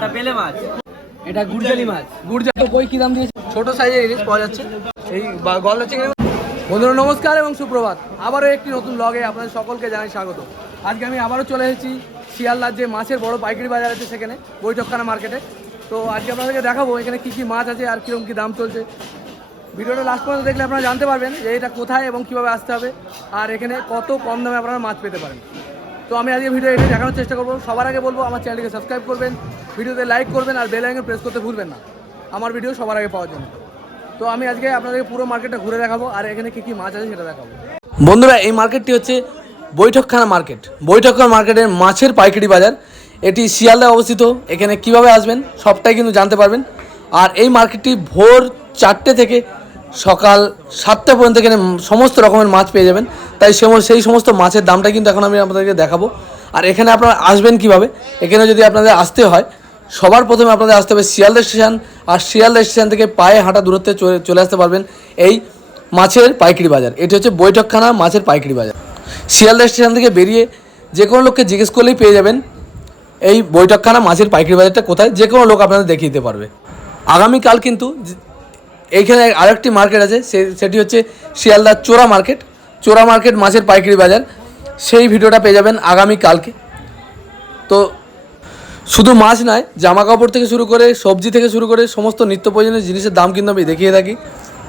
এটা বেলে মাছ। এটা গুড়জালি মাছ। গুড়জালি। কই কি দাম দিয়েছে? ছোট সাইজের ইলিশ পাওয়া যাচ্ছে। এই গলদা চিংড়ি বন্ধুরা নমস্কার এবং সুপ্রভাত। আবারও একটি নতুন ব্লগে আপনাদের সকলকে জানাই স্বাগত। আজকে আমি আবারও চলে এসেছি শিয়ালদার যে মাছের বড় পাইকারি বাজার আছে সেখানে বৈঠকখানা মার্কেটে তো আজকে আপনাদেরকে দেখাবো এখানে কী কী মাছ আছে আর কীরকম কী দাম চলছে। ভিডিওটা লাস্ট পর্যন্ত দেখলে আপনারা জানতে পারবেন যে এটা কোথায় এবং কীভাবে আসতে হবে। আর এখানে কত কম দামে আপনারা মাছ পেতে পারেন। তো আমি আজকে ভিডিও এটা দেখানোর চেষ্টা করব। সবার আগে বলব, আমার চ্যানেলকে সাবস্ক্রাইব করবেন ভিডিওতে লাইক করবেন আর বেল আইকন প্রেস করতে ভুলবেন না। আমার ভিডিও সবার আগে পাওয়ার জন্য। তো আমি আজকে আপনাদেরকে পুরো মার্কেটটা ঘুরে দেখাবো আর এখানে কী কী মাছ আছে সেটা দেখাবো। বন্ধুরা, এই মার্কেটটি হচ্ছে বৈঠকখানা মার্কেট বৈঠকখানা মার্কেটের মাছের পাইকারি বাজার। এটি শিয়ালদায় অবস্থিত। এখানে কীভাবে আসবেন, সবটাই কিন্তু জানতে পারবেন। আর এই মার্কেটটি ভোর চারটে থেকে সকাল সাতটা পর্যন্ত এখানে সমস্ত রকমের মাছ পেয়ে যাবেন। তাই সেই সমস্ত মাছের দামটা কিন্তু এখন আমি আপনাদেরকে দেখাবো। আর এখানে আপনারা আসবেন কীভাবে? এখানে যদি আপনাদের আসতে হয়, সবার প্রথমে আপনাদের আসতে হবে শিয়ালদা স্টেশন। আর শিয়ালদা স্টেশন থেকে পায়ে হাঁটা দূরত্বে চলে- আসতে পারবেন এই মাছের পাইকারি বাজার। এটি হচ্ছে বৈঠকখানা মাছের পাইকারি বাজার। শিয়ালদা স্টেশন থেকে বেরিয়ে যে কোনো লোককে জিজ্ঞেস করলেই পেয়ে যাবেন এই বৈঠকখানা মাছের পাইকারি বাজারটা কোথায়? যে কোনো লোক আপনাদের দেখিয়ে দিতে পারবে। আগামীকাল কিন্তু এইখানে আরেকটি মার্কেট আছে সে- সেটি হচ্ছে শিয়ালদার চোরা মার্কেট চোরা মার্কেট মাছের পাইকারি বাজার। সেই ভিডিওটা পেয়ে যাবেন আগামীকালকে তো শুধু মাছ নয় জামা কাপড় থেকে শুরু করে সবজি থেকে শুরু করে সমস্ত নিত্য প্রয়োজনীয় জিনিসের দাম কিন্তু আমি দেখিয়ে থাকি।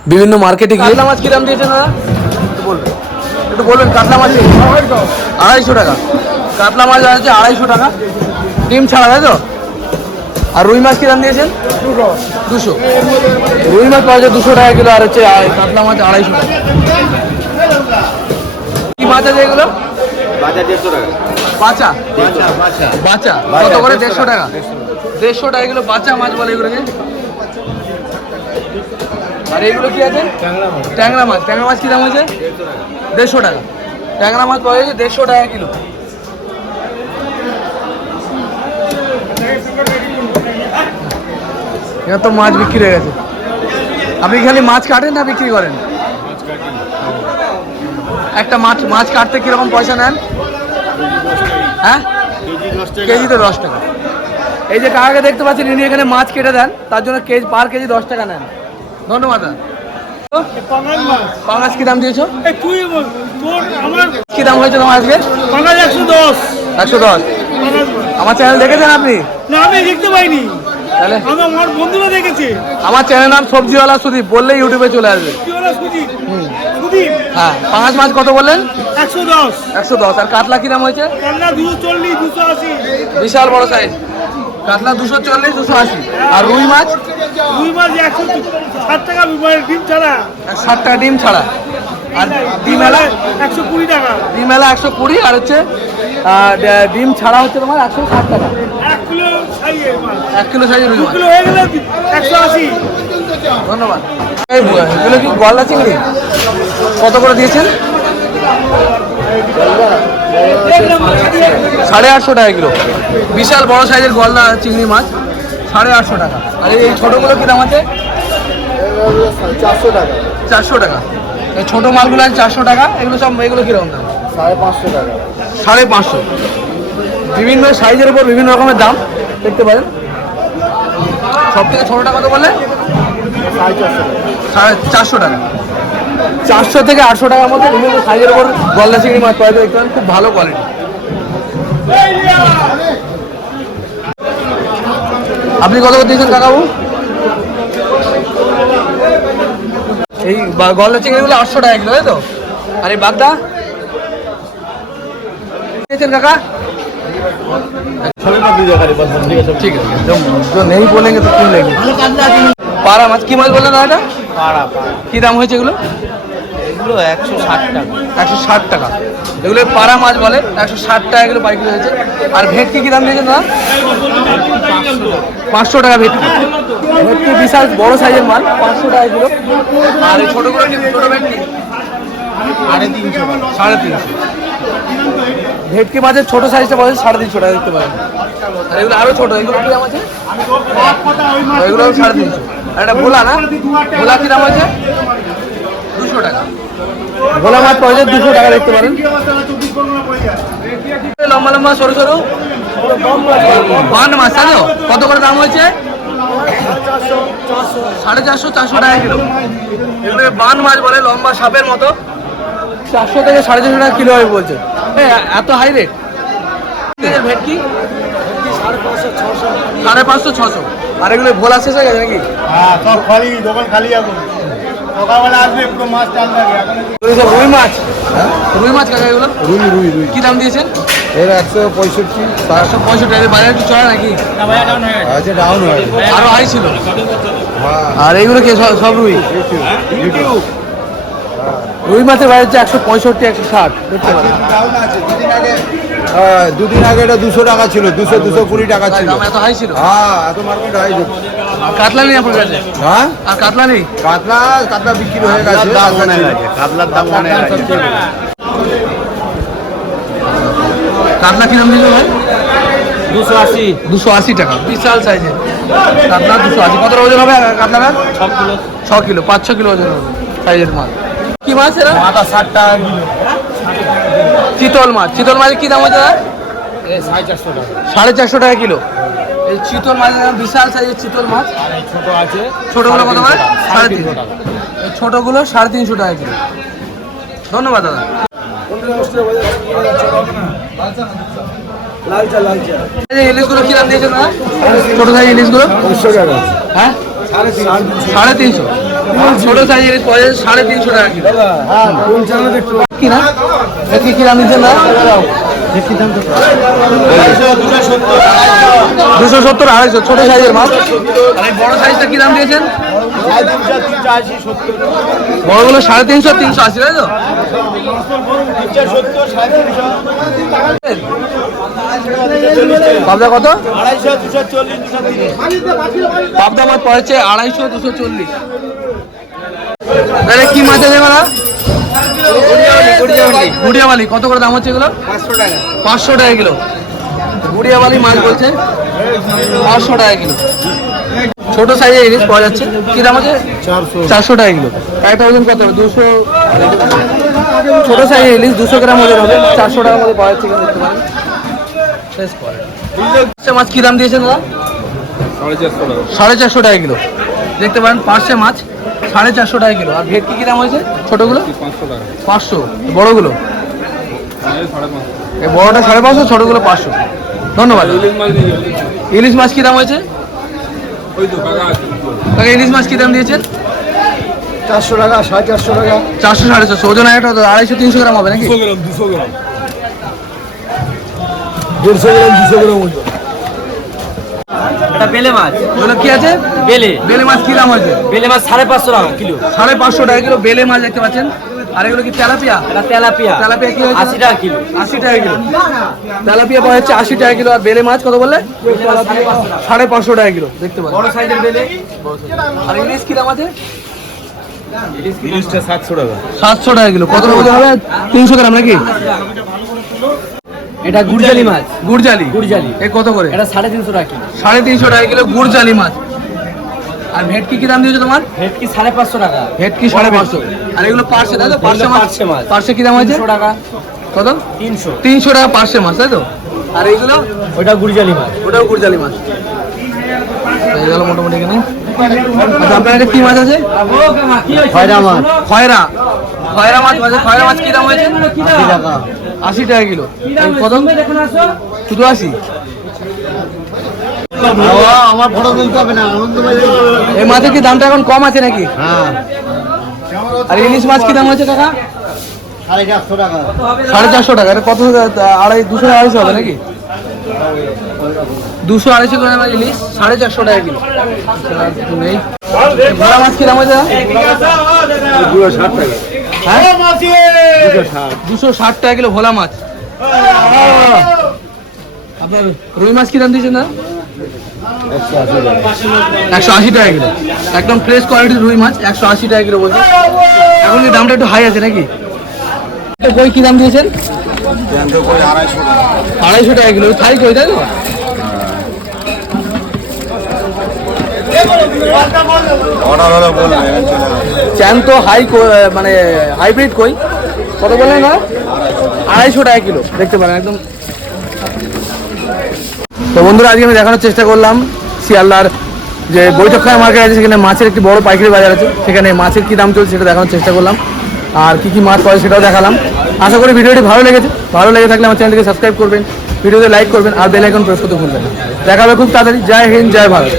বিভিন্ন মার্কেটে গিয়ে কাতলা মাছ কী দাম দিয়েছেন দাদা? একটু বলবেন। একটু বলবেন কাতলা মাছ আড়াইশো টাকা। কাতলা মাছ আছে আড়াইশো টাকা। ডিম ছাড়া তাই তো? আর রুই মাছ কী দাম দিয়েছেন? দুশো। রুই মাছ পাওয়া যায় দুশো টাকা কিলো আর হচ্ছে কাতলা মাছ আড়াইশো টাকা। কি মাছ আছে এগুলো? বাচা? কত করে? দেড়শো টাকা? দেড়শো টাকা এগুলো মাছ বলে এগুলোকে। আর এগুলো কি আছে? ট্যাংরা মাছ। ট্যাংরা মাছ। কি দাম হয়েছে? দেড়শো টাকা। ট্যাংরা মাছ পাওয়া যাচ্ছে দেড়শো টাকা কিলো। এখানে তো মাছ বিক্রি হয়ে গেছে। আপনি খালি মাছ কাটেন না বিক্রি করেন? একটা মাছ মাছ কাটতে কীরকম পয়সা নেন? হ্যাঁ? কেজিতে দশ টাকা। এই যে কাকাকে দেখতে পাচ্ছেন ইনি এখানে মাছ কেটে দেন তার জন্য কেজি পার কেজি দশ টাকা নেন। ধন্যবাদ পাঙাশ কি দাম দিয়েছ? কি দাম হয়েছে তোমার আজকে? একশো দশ। একশো দশ। আমার চ্যানেল দেখেছেন আপনি? না আমি দেখতে পাইনি। তাহলে? আমি আমার বন্ধুরা দেখেছে। আমার চ্যানেল নাম সবজিওয়ালা সুদীপ বললেই ইউটিউবে চলে আসবে। সুদীপ। হ্যাঁ পাঙাশ মাছ কত বললেন? একশো দশ। একশো দশ। আর কাতলা কি দাম হয়েছে? দুশো চল্লিশ দুশো আশি। বিশাল বড় সাইজ কাতলা দুশো চল্লিশ দুশো আশি। আর রুই মাছ? দুই মাছ একশো ষাট টাকা ডিম ছাড়া। ষাট টাকা ডিম ছাড়া। আর ডিম এলা একশো কুড়ি টাকা। ডিম এলা একশো কুড়ি আর হচ্ছে ডিম ছাড়া হচ্ছে তোমার একশো ষাট টাকা। এক কিলো সাইজের এক কিলো দু কিলো হয়ে গেলে একশো আশি। ধন্যবাদ। এগুলো কি গলদা চিংড়ি? কত করে দিয়েছেন? সাড়ে আটশো টাকা কিলো। বিশাল বড় সাইজের গলদা চিংড়ি মাছ সাড়ে আটশো টাকা। আর এই ছোটোগুলো কি দাম আছে? চারশো টাকা। চারশো টাকা। ছোটো মালগুলো আছে চারশো টাকা এগুলো সব এগুলো কীরকম দাম? সাড়ে পাঁচশো টাকা। সাড়ে পাঁচশো। বিভিন্ন সাইজের উপর বিভিন্ন রকমের দাম দেখতে পারেন। সব থেকে ছোটোটা কত বললে? সাড়ে চারশো টাকা। সাড়ে চারশো টাকা। চারশো থেকে আটশো টাকার মধ্যে বিভিন্ন সাইজের উপর গলদা চিংড়ি মাছ পাওয়া যায় দেখতে পারেন খুব ভালো কোয়ালিটি আপনি কত করে দিয়েছেন কাকাবু? এই গলদা চিংড়িগুলো আটশো টাকা কিলো তাই তো? আর বাগদা? পেয়েছেন কাকা? ঠিক আছে নেই মাছ মাছ বললেন দাদা দাম হয়েছে এগুলো? এগুলো একশো ষাট টাকা। একশো ষাট টাকা। এগুলো মাছ একশো ষাট টাকা হয়েছে। আর ভেটকি কি দাম দিয়েছেন দাদা? পাঁচশো টাকা ভেটকি ভেটকি বিশাল বড় সাইজের মাল পাঁচশো টাকা কিলো। আর এই ছোটোগুলো কি ছোটো ভেটকি সাড়ে তিনশো সাড়ে তিনশো। ভেটকি মাছের ছোটো সাইজটা যায় সাড়ে তিনশো টাকা দেখতে পারেন আর এগুলো আরও ছোটো এগুলো কি আছে? এগুলো সাড়ে তিনশো। আর এটা ভোলা না? ভোলা কি দাম আছে? দুশো টাকা। ভোলা মাছ পাওয়া যায় দুশো টাকা দেখতে পারেন। লম্বা লম্বা সরু সরু। বান মাছ তাই তো কত করে দাম হয়েছে? সাড়ে চারশো চারশো টাকা কিলো। এগুলো বান মাছ বলে লম্বা সাপের মতো। চারশো থেকে সাড়ে চারশো টাকা কিলো হবে বলছে। এত হাই রেট ভেটকি? সাড়ে পাঁচশো ছশো। আর এগুলো ভোলা শেষ হয়ে গেছে নাকি? হ্যাঁ সব খালি দোকান খালি এখন। সকালবেলা আসবে পুরো মাছ টান লাগে এখন এগুলো সব রুই মাছ। রুই মাছ কাকা এগুলো? রুই রুই রুই। কি দাম দিয়েছেন? এর একশো পঁয়ষট্টি একশো পঁয়ষট্টি টাকা বাজার কি চড়া নাকি? আছে ডাউন হয় আরও হাই ছিল। আর এইগুলো কি সব রুই? রুই মাছের বাজার হচ্ছে একশো পঁয়ষট্টি একশো ষাট। ডাউন আছে। দুদিন আগে হ্যাঁ, দুদিন আগে এটা দুশো টাকা ছিল দুশো দুশো কুড়ি টাকা ছিল। হাই হ্যাঁ এত মার্কেট আর কাতলা নেই আপনার কাছে? হ্যাঁ? আর কাতলা নেই? কাতলা কাতলা বিক্রি হয়ে গেছে। কাতলার দাম অনেক আছে কাতলা কিরম দিল ভাই? দুশো আশি। দুশো আশি টাকা। বিশাল সাইজের কাতলা দুশো আশি। কত ওজন হবে কাতলা ছ কিলো। ছ কিলো পাঁচ ছ কিলো ওজন হবে সাইজের মাছ কি মাছ এরা? মাথা ষাট টাকা কিলো। চিতল মাছ। চিতল মাছের কি দাম হচ্ছে সাড়ে চারশো টাকা। সাড়ে চারশো টাকা কিলো। এই চিতল মাছের বিশাল সাইজের চিতল মাছ। আর এই ছোট আছে ছোটগুলো কত করে? সাড়ে তিন এই ছোটগুলো সাড়ে তিনশো টাকা কিলো। ধন্যবাদ দাদা। ইলিশগুলো কি দাম দিয়েছেন দাদা? ছোট সাইজ ইলিশগুলো? হ্যাঁ? সাড়ে তিনশো। ছোট সাইজ ইলিশ পাওয়া যায় সাড়ে তিনশো টাকা কিলো। কি না? কি দাম দিচ্ছেন না দুশো সত্তর আড়াইশো ছোট সাইজের মাছ আর বড় সাইজটা কি দাম দিয়েছেন? বড়গুলো সাড়ে তিনশো তিনশো আশি তাই তো? পাবদা কত? আড়াইশো দুশো চল্লিশ দুশো তিরিশ পাবদা মাছ পড়েছে আড়াইশো দুশো চল্লিশ। কি মাছ আছে দাদা গুড়িয়াবালি কত করে দাম হচ্ছে এগুলো? পাঁচশো টাকা। পাঁচশো টাকা কিলো। গুড়িয়াবালি মাছ বলছে পাঁচশো টাকা কিলো। ছোট সাইজের ইলিশ পাওয়া যাচ্ছে। কি দাম আছে? চারশো। টাকা কিলো। একটা ওজন কত হবে? দুশো ছোট সাইজের ইলিশ দুশো গ্রাম ওজন হবে। চারশো টাকার মধ্যে পাওয়া যাচ্ছে দেখতে পারেন মাছ কি দাম দিয়েছেন দাদা? সাড়ে চারশো টাকা। কিলো। দেখতে পারেন পার্শে মাছ। সাড়ে চারশো টাকা কিলো। আর ভেটকি কি দাম হয়েছে? ছোটগুলো? পাঁচশো। বড়গুলো? এই বড়টা সাড়ে পাঁচশো ছোটগুলো পাঁচশো। ধন্যবাদ। ইলিশ মাছ কি দাম হয়েছে? কাকা ইলিশ মাছ কি দাম দিয়েছেন? চারশো টাকা সাড়ে চারশো টাকা। চারশো সাড়ে চারশো। ওজন একটা আড়াইশো তিনশো গ্রাম হবে নাকি? দেড়শো গ্রাম দুশো গ্রাম ওজন। এটা বেলে মাছ। ওগুলো কি আছে? বেলে। বেলে মাছ কি দাম হয়েছে? বেলে মাছ সাড়ে পাঁচশো টাকা কিলো। সাড়ে পাঁচশো টাকা কিলো বেলে মাছ দেখতে পাচ্ছেন। আর এগুলো কি তেলাপিয়া? এটা তেলাপিয়া। তেলাপিয়া কি হয়েছে? আশি টাকা কিলো। আশি টাকা কিলো। তেলাপিয়া পাওয়া যাচ্ছে আশি টাকা কিলো। আর বেলে মাছ কত বললে? সাড়ে পাঁচশো টাকা কিলো। দেখতে পাচ্ছেন। বড় সাইজের বেলে। আর ইলিশ কি দাম আছে? ইলিশটা সাতশো টাকা। সাতশো টাকা কিলো। কত ওজন হবে? তিনশো গ্রাম নাকি? এটা গুড়জালি। মাছ। গুড়জালি। গুড়জালি। এ কত করে? এটা সাড়ে তিনশো টাকা কিলো। সাড়ে তিনশো টাকা কিলো গুড়জালি মাছ। আর ভেটকি কি দাম দিয়েছ তোমার? ভেটকি সাড়ে পাঁচশো টাকা। ভেটকি সাড়ে পাঁচশো। আর এগুলো পার্সে তাই তো? পার্সে মাছ? পার্সে কি দাম তিনশো টাকা। কত? তিনশো। তিনশো টাকা পার্সে মাছ তাই তো? আর এইগুলো? ওটা গুড়জালি মাছ। ওটাও গুড়জালি মাছ। মোটামুটি এখানে। আচ্ছা আপনার কি মাছ আছে? খয়রা মাছ। খয়রা। খয়রা মাছ আছে। খয়রা মাছ কি দাম হয়েছে? আশি টাকা। আশি টাকা কিলো। কত? শুধু আশি আমার ফটো তুলতে হবে না এই মাছের কি দামটা এখন কম আছে নাকি? হ্যাঁ। আর ইলিশ মাছ কি দাম হয়েছে কাকা? সাড়ে চারশো টাকা। সাড়ে চারশো টাকা। এটা কত আড়াই দুশো আড়াইশো হবে নাকি? দুশো আড়াইশো করে আমার ইলিশ সাড়ে চারশো টাকা কিলো। নেই ভোলা মাছ কি দাম হয়েছে? দুশো ষাট টাকা। দুশো ষাট। টাকা কিলো ভোলা মাছ। আপনার রুই মাছ কি দাম দিয়েছেন না একশো আশি টাকা কিলো। একদম ফ্রেশ কোয়ালিটির রুই মাছ একশো আশি টাকা কিলো বলছে। এখন কি দামটা একটু হাই আছে নাকি? এটা কই কি দাম দিয়েছেন? আড়াইশো টাকা কিলো। থাই কই তাই তো? চ্যান তো হাই মানে হাইব্রিড কই? কত বললেন না আড়াইশো টাকা কিলো। দেখতে পারেন, একদম। বন্ধুরা, আজকে আমি দেখানোর চেষ্টা করলাম শিয়ালদার যে বৈঠকখানা মার্কেট আছে, সেখানে মাছের একটি বড় পাইকারি বাজার আছে। সেখানে মাছের কী দাম চলছে সেটা দেখানোর চেষ্টা করলাম। আর কী কী মাছ পাওয়া সেটাও দেখালাম। আশা করি ভিডিওটি ভালো লেগেছে। ভালো লেগে থাকলে আমার চ্যানেলটিকে সাবস্ক্রাইব করবেন, ভিডিওতে লাইক করবেন, আর বেল আইকন প্রেস করতে ভুলবেন না। খুব তাড়াতাড়ি। জয় হিন্দ, জয় ভারত।